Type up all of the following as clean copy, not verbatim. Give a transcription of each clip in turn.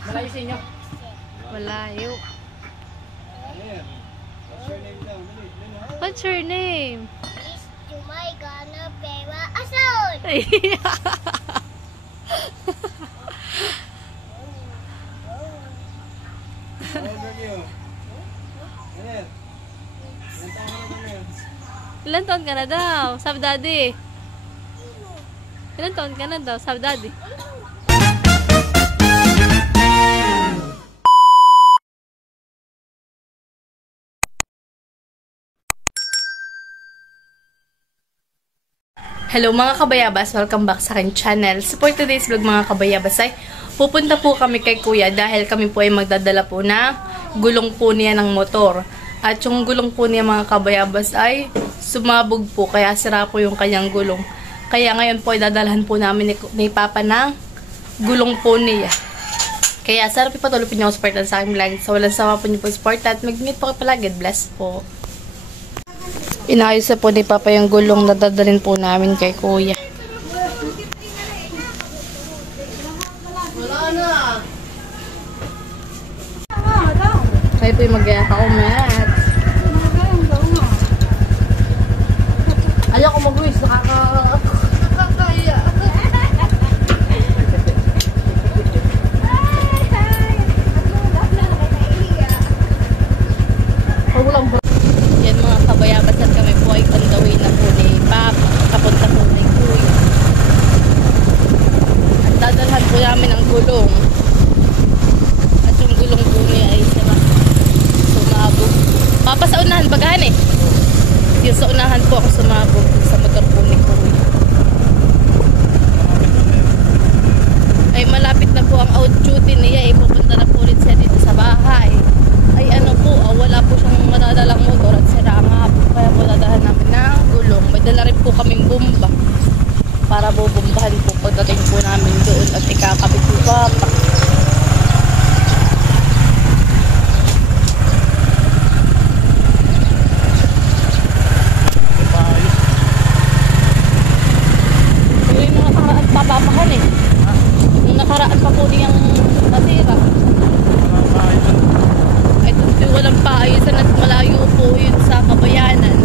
Malayo sa inyo. Malayo. What's your name daw? What's your name? Is Jumay gonna pera ason? Ilan taon ka na daw? Sabi daddy. Ilan taon ka na daw? Sabi daddy. Hello mga kabayabas, welcome back sa akin channel. So for today's vlog mga kabayabas ay pupunta po kami kay kuya dahil kami po ay magdadala po na gulong po niya ng motor. At yung gulong po niya mga kabayabas ay sumabog po kaya sira po yung kanyang gulong. Kaya ngayon po ay dadalhan po namin ni Papa ng gulong po niya. Kaya sarap ipatuloy po niyo ang support sa aking vlog. So walang sama po niyo po support at mag-meet po kayo palagi. Bless po. Inayos na po ni Papa yung gulong na dadalhin po namin kay kuya. Wala na. Kayo po yung mag-comment. Ayaw ko mag-wish. Nakakaya. Walang Yan mga kabayabas at kami po ay on the way na po ni Papa. Kapunta po ni kuya. At dadalhan po namin ang gulong. At yung gulong po niya ay sumabog. Papa sa unahan bagahan eh. Yung sa unahan po ako sumabog sa motor po ni kuya. Ay malapit na po ang out duty niya. Pupunta na po rin siya dito sa bahay. Ay ano po, wala po siyang madadalang motor at sira nga po. Kaya po dadahan namin ng gulong. May dala rin po kaming bomba para bubombahan po pagdating po namin doon at ikakabit po Papa. Yung nakaraan papapahan eh. Yung nakaraan pa po niyang nasira. Ay, ito walang paayusan at malayo po yun sa Kabayanan.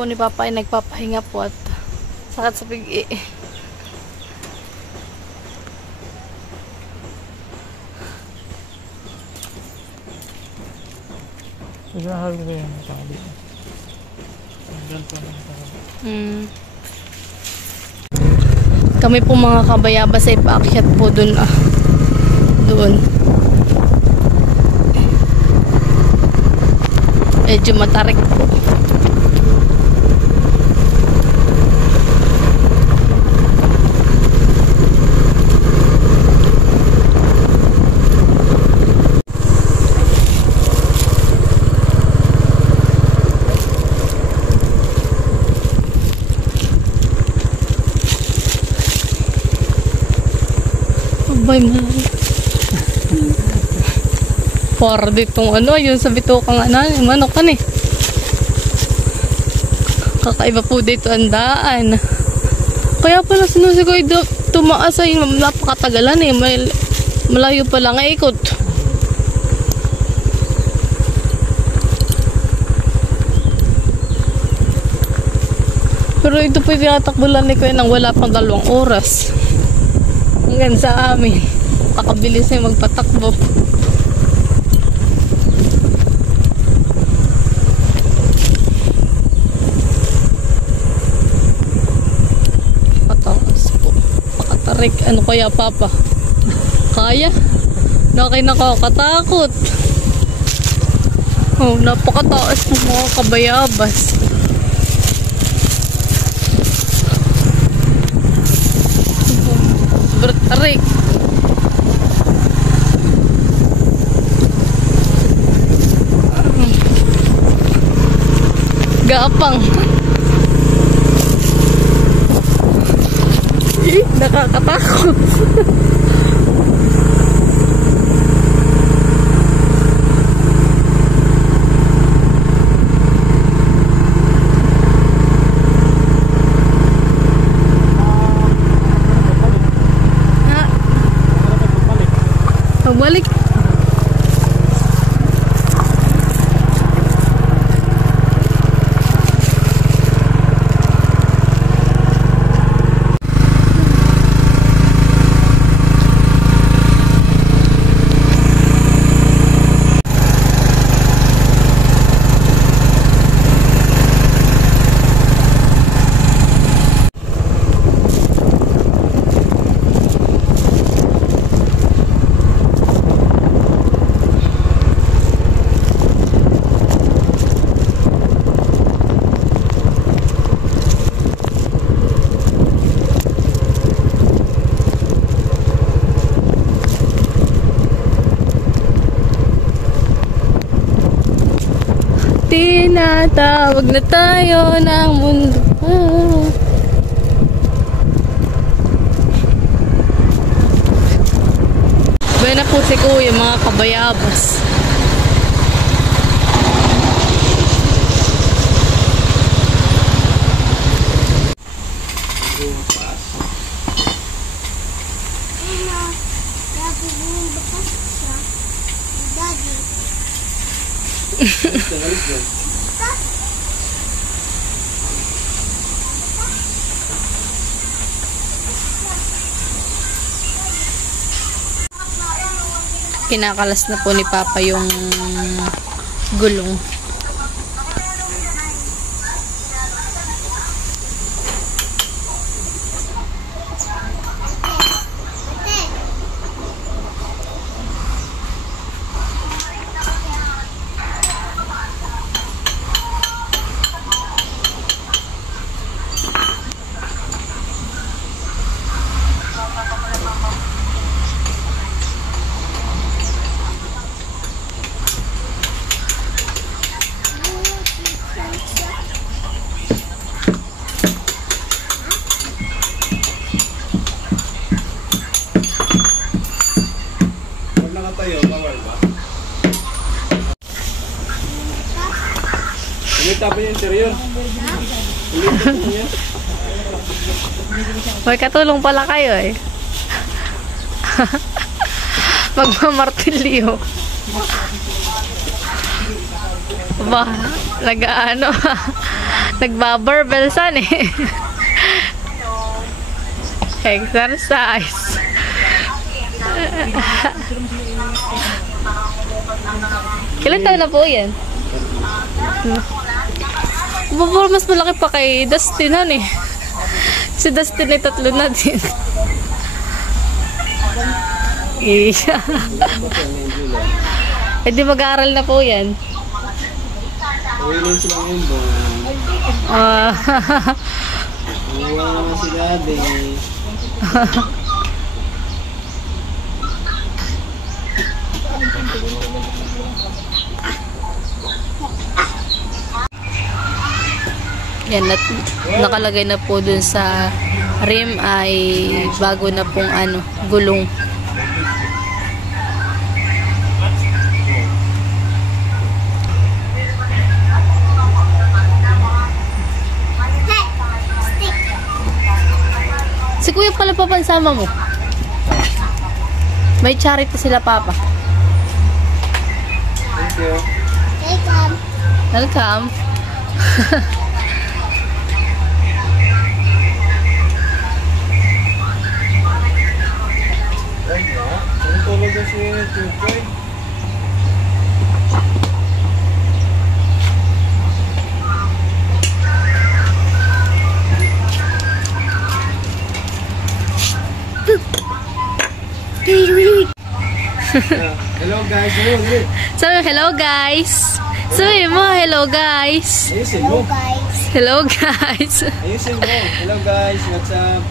po ni Papa ay nagpapahinga po at sakit sa pigi. Nagahalo ko yan. Ganito na Kami po mga kabayabas ay paakyat po dun doon. Medyo matarik po. Abay mo. Para ditong yun sa bitokang yung manok kan eh. Kakaiba po dito ang daan. Kaya pala sinusigoy tumaas ay napakatagalan eh. Malayo pa lang ikot. Pero ito po yung tinatakbulan ni Kuya nang wala pang 2 oras. Hanggang sa amin. Kakabilis na magpatakbo. Patakas po. Pakatarik. Ano kaya, Papa? Kaya? Nakay nakakatakot. Oh, napakataas po mga kabayabas. Tarik. Gapang. Nakakatakot. Balik. Tinatawag na tayo ng mundo. Buena po si Kuya, mga kabayabas. Kinakalas na po ni Papa yung gulong. Tapos yung interior. May katulong pala kayo eh. Magmamartilyo. Ba, nag-ano, nagbabarbelsan eh. Exercise. Ilan taon na po yan? Mas malaki pa kay Dustin han eh. Si Dustin ay 3 na din. Iya. Eh di mag-aaral na po yan. Uwi lang sila ngayon ba? Uwi naman si Daddy. Yan, nakalagay na po dun sa rim ay bago na pong gulong. Si Kuya pala papansama mo. May charity sila, Papa. Thank you. Welcome. Ang tulog na si Tukoy. Hello guys, Sabi, hello guys. Sabi mo, hello guys. Ayusin mo. Hello guys. Ayusin mo. Hello guys, what's up?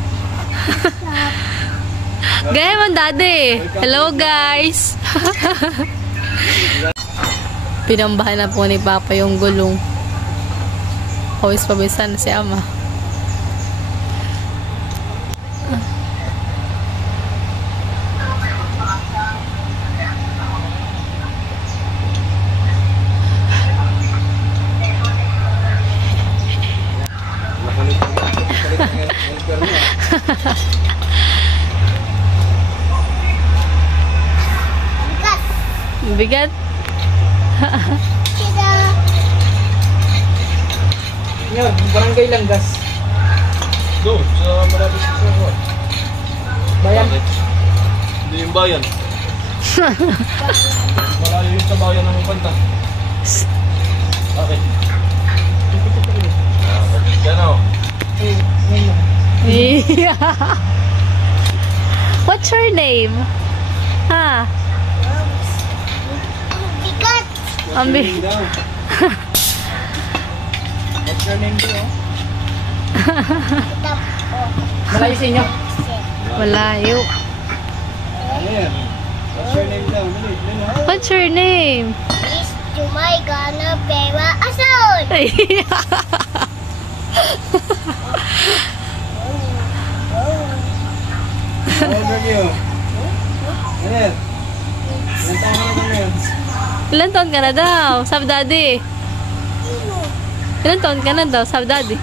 Gaya mo, daddy. Hello guys. Pinambahan na po ni Papa yung gulong. Pawis-pawisan na si Ama. Bigat. Yan, barangay Langgas. Doon, sa Marabis sa bayan. Hindi yung bayan. Malayo yung sa bayan ng Panta. Bakit? Yan o. What's your name? Ha? Ambi. What's your name daw? Malayo sa inyo. Malayo. Ayan. What's your name daw? What's your name? Is Jumay gonna pera asal? How old are you? Ayan. Ilan taon ka na ngayon? Ilan taon ka na daw? Sabi daddy. Ilan taon ka na daw? Sabi daddy.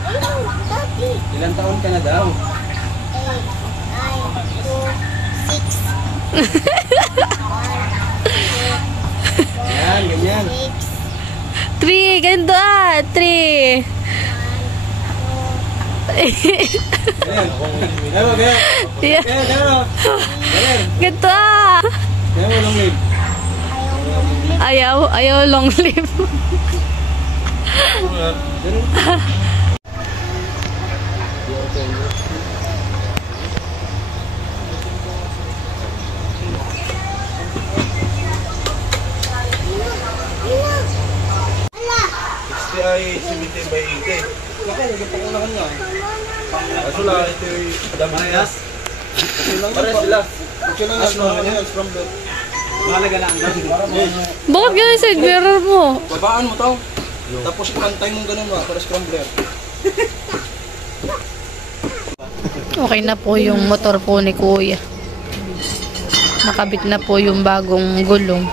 Ilan taon ka na daw? 8, 9, 2, 6. Yan, ganyan. 3. Ganito 3. Ayan. Ano, ganyan. Yeah. Ganyan, ano? Ganyan. Ganito Ganyan mo lang live. Ayaw long live. Ay 70 by 80. Laki, nagpakunakan nga. Kaso lang, ito yung dami niya. Pares sila. Ito lang yung scrambler. Mahalaga na ang dami. Bakit ganun sa mirror mo? Babaan mo to. Tapos ikantay mong ganun ba, para scrambler. Okay na po yung motor po ni Kuya. Nakabit na po yung bagong gulong.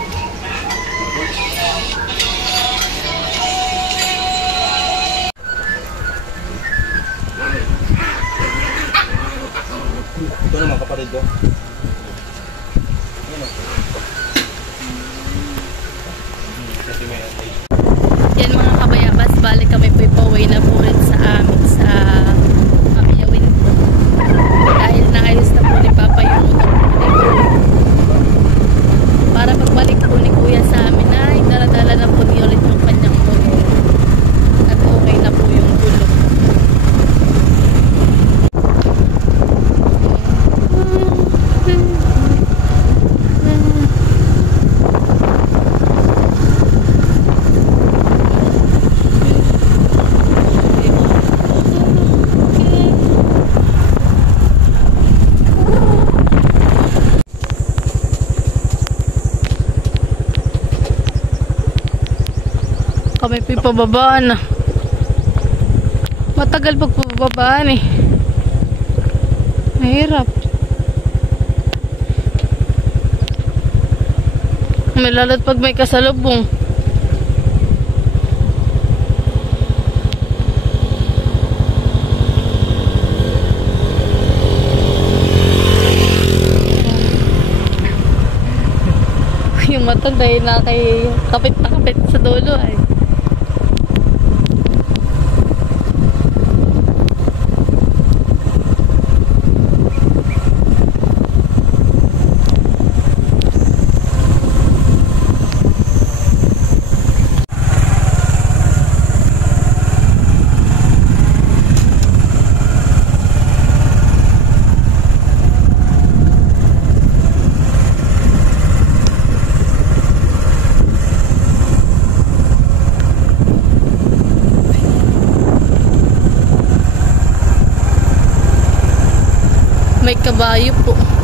Ito naman kapatid ko. Yan Kami po pababaan na. Matagal pagpababaan eh. Mahirap. May lalot pag may kasalubong. Yung matag dahil na kay kapit na kapit sa dulo ay. May kabayo po.